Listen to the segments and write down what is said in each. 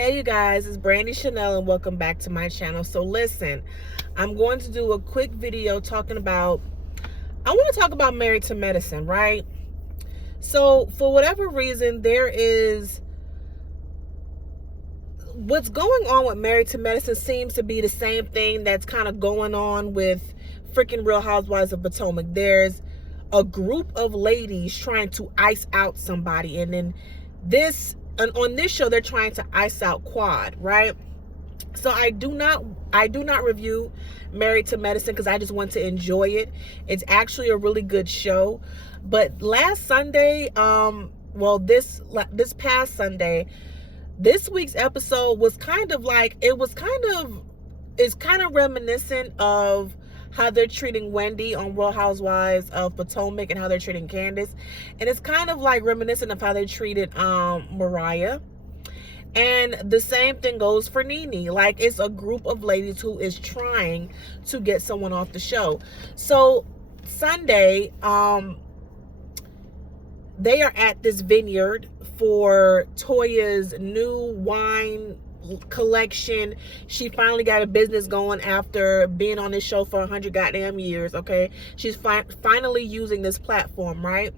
Hey you guys, it's Brandy Chanel and welcome back to my channel. So listen, I'm going to do a quick video talking about, I want to talk about Married to Medicine, right? So for whatever reason, there is, what's going on with Married to Medicine seems to be the same thing that's kind of going on with freaking Real Housewives of Potomac. There's a group of ladies trying to ice out somebody, and then on this show they're trying to ice out Quad, right? So I do not review Married to Medicine because I just want to enjoy it. It's actually a really good show. But last Sunday, this past Sunday, this week's episode was kind of like, it's kind of reminiscent of how they're treating Wendy on Real Housewives of Potomac and how they're treating Candace. And it's kind of like reminiscent of how they treated Mariah. And the same thing goes for Nene. Like, it's a group of ladies who is trying to get someone off the show. So Sunday, they are at this vineyard for Toya's new wine collection. She finally got a business going after being on this show for 100 goddamn years, okay? She's finally using this platform, right?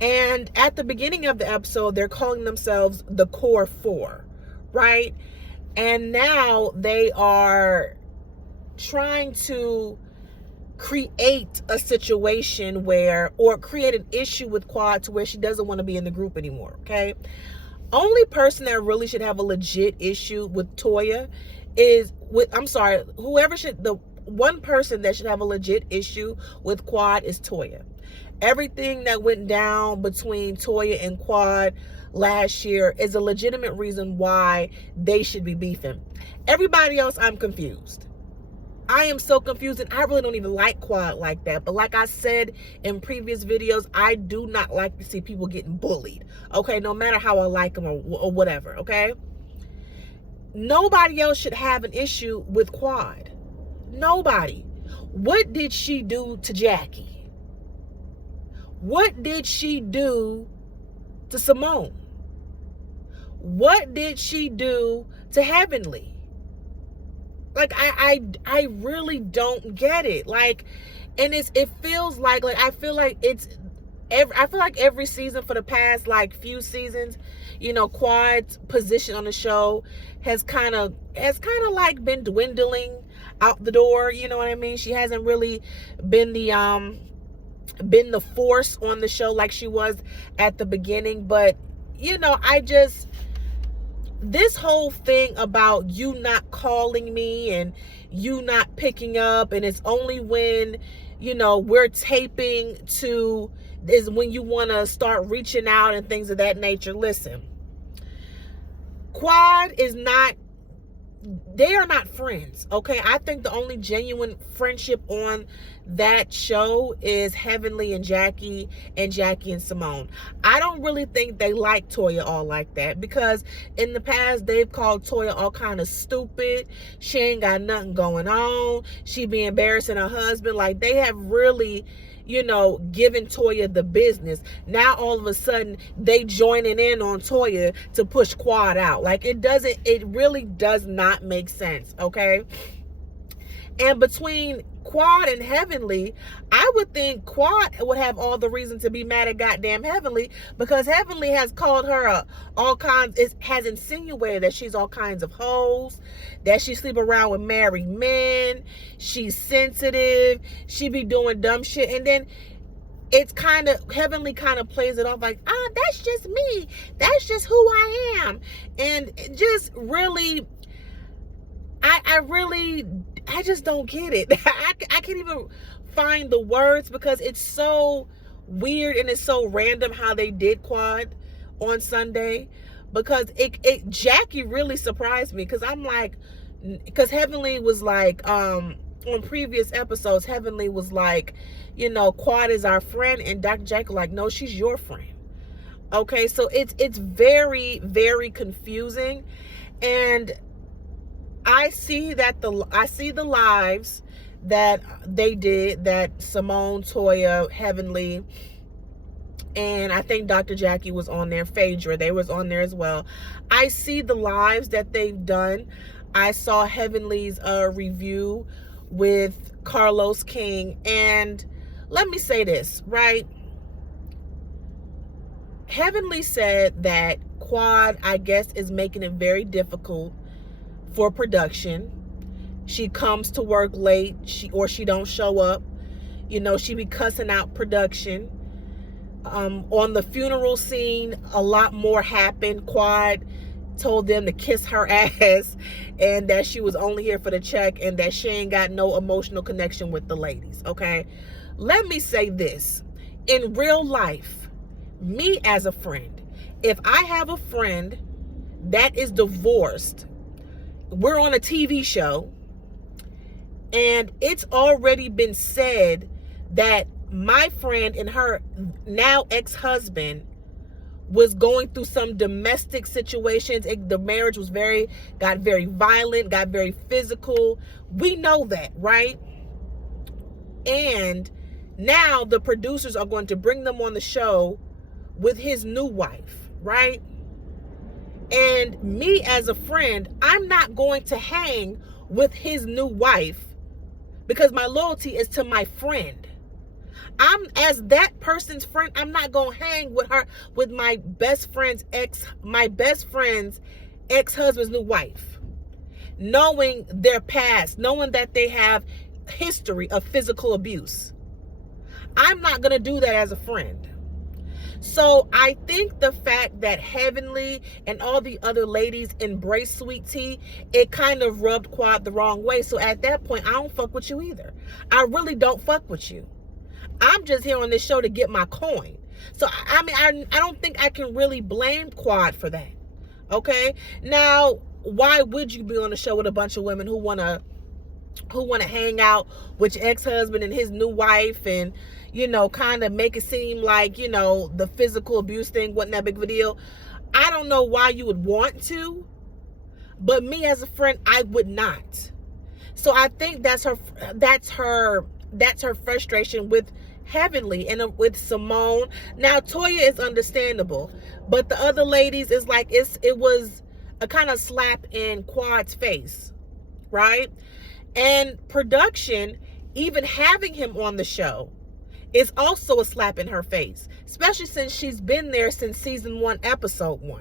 And at the beginning of the episode, they're calling themselves the Core Four, right? And now they are trying to create a situation or create an issue with Quad to where she doesn't want to be in the group anymore, okay? Only person that really should have a legit issue with Toya is the one person that should have a legit issue with Quad is Toya. Everything that went down between Toya and Quad last year is a legitimate reason why they should be beefing. Everybody else, I'm confused. I am so confused, and I really don't even like Quad like that. But like I said in previous videos, I do not like to see people getting bullied, okay? No matter how I like them or whatever, okay? Nobody else should have an issue with Quad. Nobody. What did she do to Jackie? What did she do to Simone? What did she do to Heavenly? Like, I really don't get it. Like, and it feels like I feel like every season for the past like few seasons, you know, Quad's position on the show has kind of like been dwindling out the door, you know what I mean? She hasn't really been the force on the show like she was at the beginning. But you know, this whole thing about you not calling me and you not picking up, and it's only when, you know, we're taping is when you want to start reaching out and things of that nature. Listen, Quad they are not friends, okay? I think the only genuine friendship on that show is Heavenly and Jackie and Simone. I don't really think they like Toya all like that, because in the past they've called Toya all kind of stupid. She ain't got nothing going on. She be embarrassing her husband. Like, they have really, you know, giving Toya the business. Now all of a sudden they joining in on Toya to push Quad out. Like, it really does not make sense, okay? And between Quad and Heavenly, I would think Quad would have all the reason to be mad at goddamn Heavenly, because Heavenly has called her has insinuated that she's all kinds of hoes, that she sleep around with married men, she's sensitive, she be doing dumb shit. And then Heavenly kind of plays it off like, that's just me, that's just who I am. And just really, I just don't get it. I can't even find the words, because it's so weird and it's so random how they did Quad on Sunday. Because Jackie really surprised me, because I'm like, because Heavenly was like, on previous episodes, Heavenly was like, you know, Quad is our friend, and Dr. Jackie like, no, she's your friend. Okay, so it's very, very confusing. And I see the lives that they did, that Simone, Toya, Heavenly, And I think Dr. Jackie was on there, Phaedra, they was on there as well. I see the lives that they've done. I saw Heavenly's review with Carlos King, and let me say this, right? Heavenly said that Quad, I guess, is making it very difficult for production. She comes to work late, she don't show up. You know, she be cussing out production. On the funeral scene, a lot more happened. Quad told them to kiss her ass and that she was only here for the check and that she ain't got no emotional connection with the ladies, okay? Let me say this. In real life, me as a friend, if I have a friend that is divorced, we're on a TV show, and it's already been said that my friend and her now ex-husband was going through some domestic situations. The marriage was got very violent, got very physical. We know that, right? And now the producers are going to bring them on the show with his new wife, right? And me as a friend, I'm not going to hang with his new wife because my loyalty is to my friend. I'm, as that person's friend, I'm not gonna hang with her, with my best friend's ex-husband's new wife, knowing their past, knowing that they have history of physical abuse. I'm not gonna do that as a friend. So I think the fact that Heavenly and all the other ladies embrace Sweet Tea, it kind of rubbed Quad the wrong way. So at that point, I don't fuck with you either. I really don't fuck with you. I'm just here on this show to get my coin. So, I mean, I don't think I can really blame Quad for that. Okay? Now, why would you be on a show with a bunch of women who want to hang out with your ex-husband and his new wife and, you know, kind of make it seem like, you know, the physical abuse thing wasn't that big of a deal? I don't know why you would want to, but me as a friend, I would not. So I think that's her frustration with Heavenly and with Simone. Now Toya is understandable, but the other ladies is like it was a kind of slap in Quad's face, right? And production, even having him on the show, is also a slap in her face, especially since she's been there since season 1, episode 1.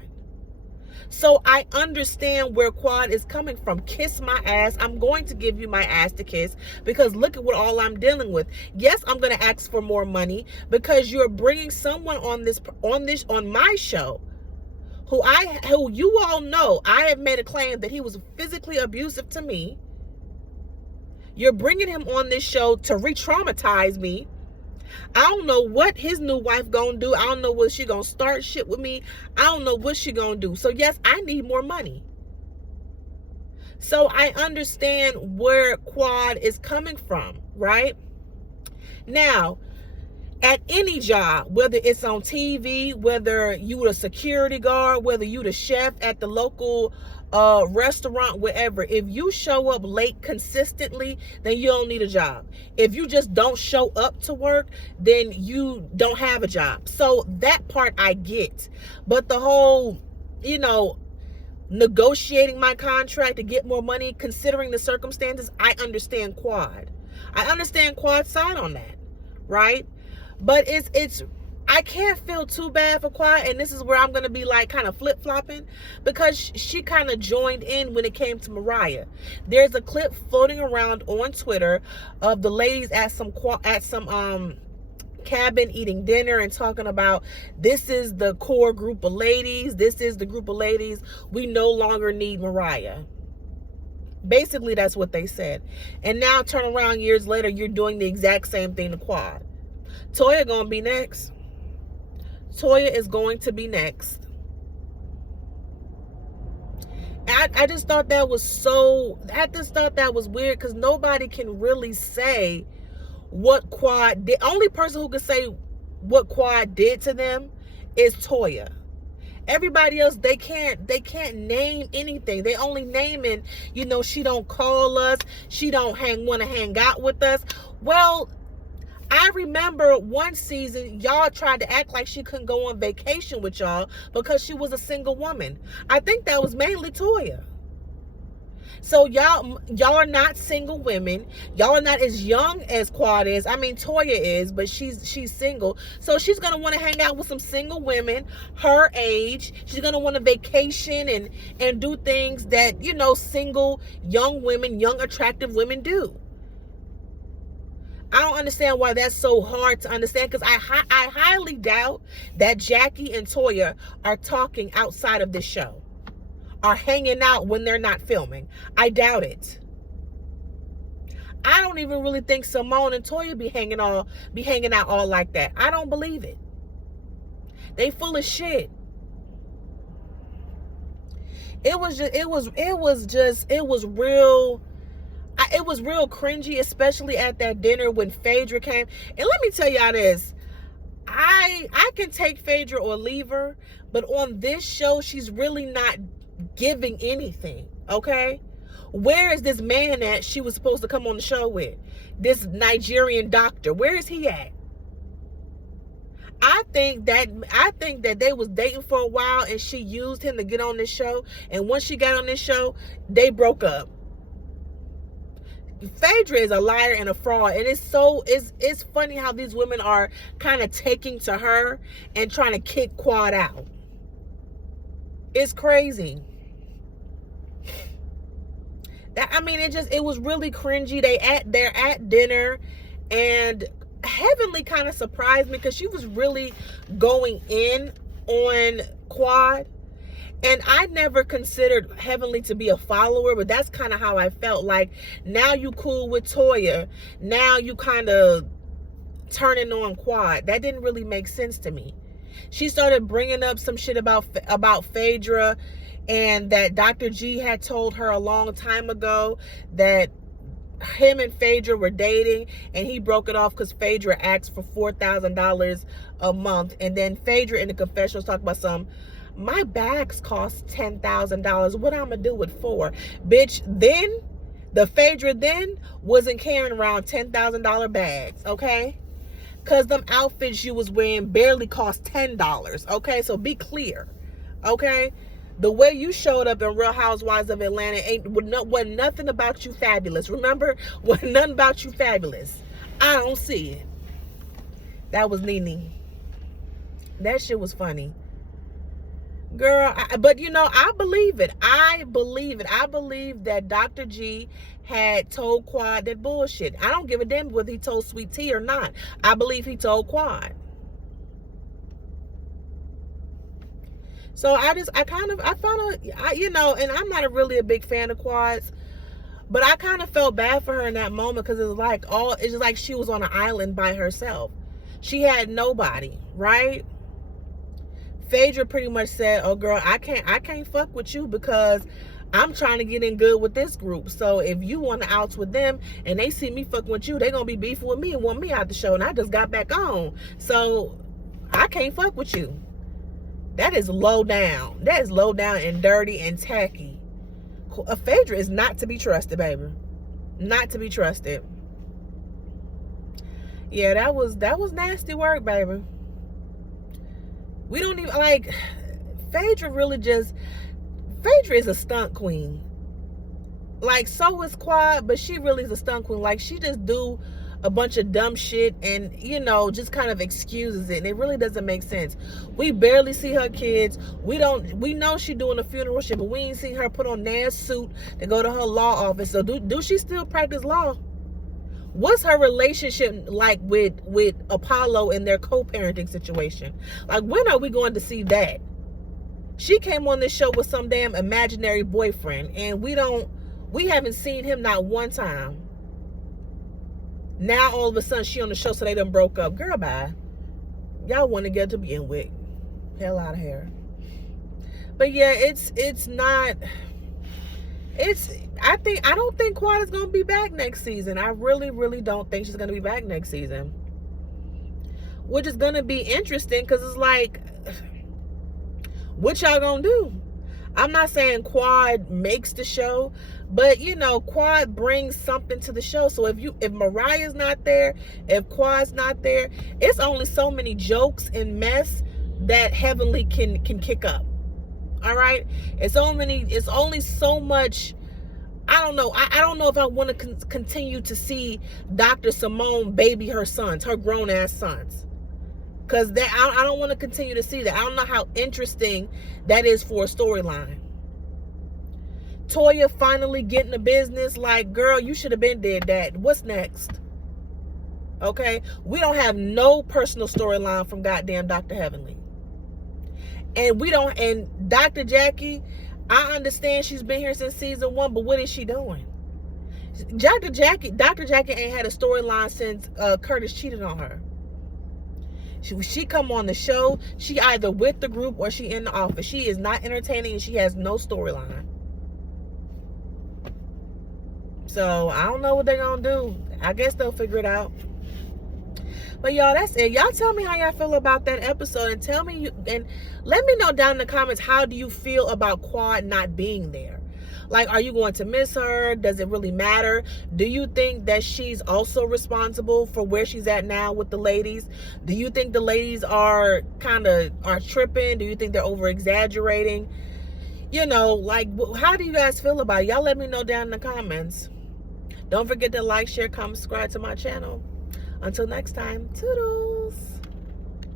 So I understand where Quad is coming from. Kiss my ass. I'm going to give you my ass to kiss because look at what all I'm dealing with. Yes, I'm going to ask for more money because you're bringing someone on my show who you all know I have made a claim that he was physically abusive to me. You're bringing him on this show to re-traumatize me. I don't know what his new wife gonna do. I don't know what she gonna start shit with me. I don't know what she gonna do. So yes, I need more money. So I understand where Quad is coming from, right? Now, at any job, whether it's on TV, whether you a security guard, whether you the chef at the local restaurant, wherever, if you show up late consistently, then you don't need a job. If you just don't show up to work, then you don't have a job. So that part I get. But the whole, you know, negotiating my contract to get more money, considering the circumstances, I understand Quad. I understand Quad's side on that, right? But it's I can't feel too bad for Quad, and this is where I'm going to be like kind of flip-flopping, because she kind of joined in when it came to Mariah. There's a clip floating around on Twitter of the ladies at some cabin eating dinner and talking about, this is the core group of ladies, this is the group of ladies, we no longer need Mariah. Basically, that's what they said. And now turn around years later, you're doing the exact same thing to Quad. Toya gonna be next. Toya is going to be next. I just thought that was weird, because nobody can really say what Quad did. Only person who can say what Quad did to them is Toya. Everybody else, they can't name anything. They only naming, she don't call us, she don't want to hang out with us. Well, I remember one season, y'all tried to act like she couldn't go on vacation with y'all because she was a single woman. I think that was mainly Toya. So y'all are not single women. Y'all are not as young as Quad is. I mean, Toya is, but she's single. So she's gonna want to hang out with some single women her age. She's gonna want to vacation and do things that, you know, single young women, young attractive women do. I don't understand why that's so hard to understand, because I highly doubt that Jackie and Toya are talking outside of this show, are hanging out when they're not filming. I doubt it. I don't even really think Simone and Toya be hanging out all like that. I don't believe it. They full of shit. It was real cringy, especially at that dinner when Phaedra came. And let me tell y'all this. I can take Phaedra or leave her, but on this show, she's really not giving anything, okay? Where is this man that she was supposed to come on the show with? This Nigerian doctor. Where is he at? I think that they was dating for a while and she used him to get on this show. And once she got on this show, they broke up. Phaedra is a liar and a fraud, and it's funny how these women are kind of taking to her and trying to kick Quad out. It's crazy. It was really cringy. They're at dinner, and Heavenly kind of surprised me because she was really going in on Quad. And I never considered Heavenly to be a follower, but that's kind of how I felt. Like, now you cool with Toya, now you kind of turning on Quad. That didn't really make sense to me. She started bringing up some shit about Phaedra, and that Dr. G had told her a long time ago that him and Phaedra were dating, and he broke it off because Phaedra asked for $4,000 a month. And then Phaedra in the confessionals talked about my bags cost $10,000. What I'm gonna do with $4? Bitch, then the Phaedra then wasn't carrying around $10,000 bags, okay? Cause them outfits you was wearing barely cost $10, okay? So be clear, okay? The way you showed up in Real Housewives of Atlanta wasn't nothing about you fabulous. Remember, wasn't nothing about you fabulous. I don't see it. That was Nene. That shit was funny. Girl, but you know, I believe it. I believe that Dr. G had told Quad that bullshit. I don't give a damn whether he told Sweet Tea or not. I believe he told Quad. So you know, and I'm not really a big fan of Quads, but I kind of felt bad for her in that moment because it's just like she was on an island by herself. She had nobody, right? Phaedra pretty much said, "Oh girl, I can't fuck with you because I'm trying to get in good with this group. So if you want to outs with them and they see me fucking with you, they gonna be beefing with me and want me out the show. And I just got back on, so I can't fuck with you." That is low down. That is low down and dirty and tacky. Phaedra is not to be trusted, baby. Not to be trusted. Yeah, that was nasty work, baby. We don't even like Phaedra is a stunt queen. Like, so is Quad, but she really is a stunt queen. Like, she just do a bunch of dumb shit and, you know, just kind of excuses it. And it really doesn't make sense. We barely see her kids. We know she doing a funeral shit, but we ain't seen her put on Nan's suit to go to her law office. So do she still practice law? What's her relationship like with Apollo and their co-parenting situation? Like, when are we going to see that? She came on this show with some damn imaginary boyfriend, and we haven't seen him not one time. Now all of a sudden she on the show, so they done broke up. Girl, bye. Y'all want to get to begin with. Hell out of here. But yeah, I don't think Quad is gonna be back next season. I really, really don't think she's gonna be back next season. Which is gonna be interesting because it's like, what y'all gonna do? I'm not saying Quad makes the show, but you know, Quad brings something to the show. So if Mariah's not there, if Quad's not there, it's only so many jokes and mess that Heavenly can kick up. All right, it's only so much. I don't know. I don't know if I want to continue to see Dr. Simone baby her sons, her grown ass sons. Because I don't want to continue to see that. I don't know how interesting that is for a storyline. Toya finally getting a business. Like, girl, you should have been did that. What's next? Okay? We don't have no personal storyline from goddamn Dr. Heavenly. And Dr. Jackie, I understand she's been here since season 1, but what is she doing? Dr. Jackie ain't had a storyline since Curtis cheated on her. She come on the show, she either with the group or she in the office. She is not entertaining and she has no storyline. So I don't know what they're gonna do. I guess they'll figure it out. But y'all, that's it. Y'all tell me how y'all feel about that episode, and tell me and let me know down in the comments, how do you feel about Quad not being there? Like, are you going to miss her? Does it really matter? Do you think that she's also responsible for where she's at now with the ladies? Do you think the ladies are tripping? Do you think they're over exaggerating? You know, like, how do you guys feel about it? Y'all let me know down in the comments. Don't forget to like, share, comment, subscribe to my channel. Until next time, toodles.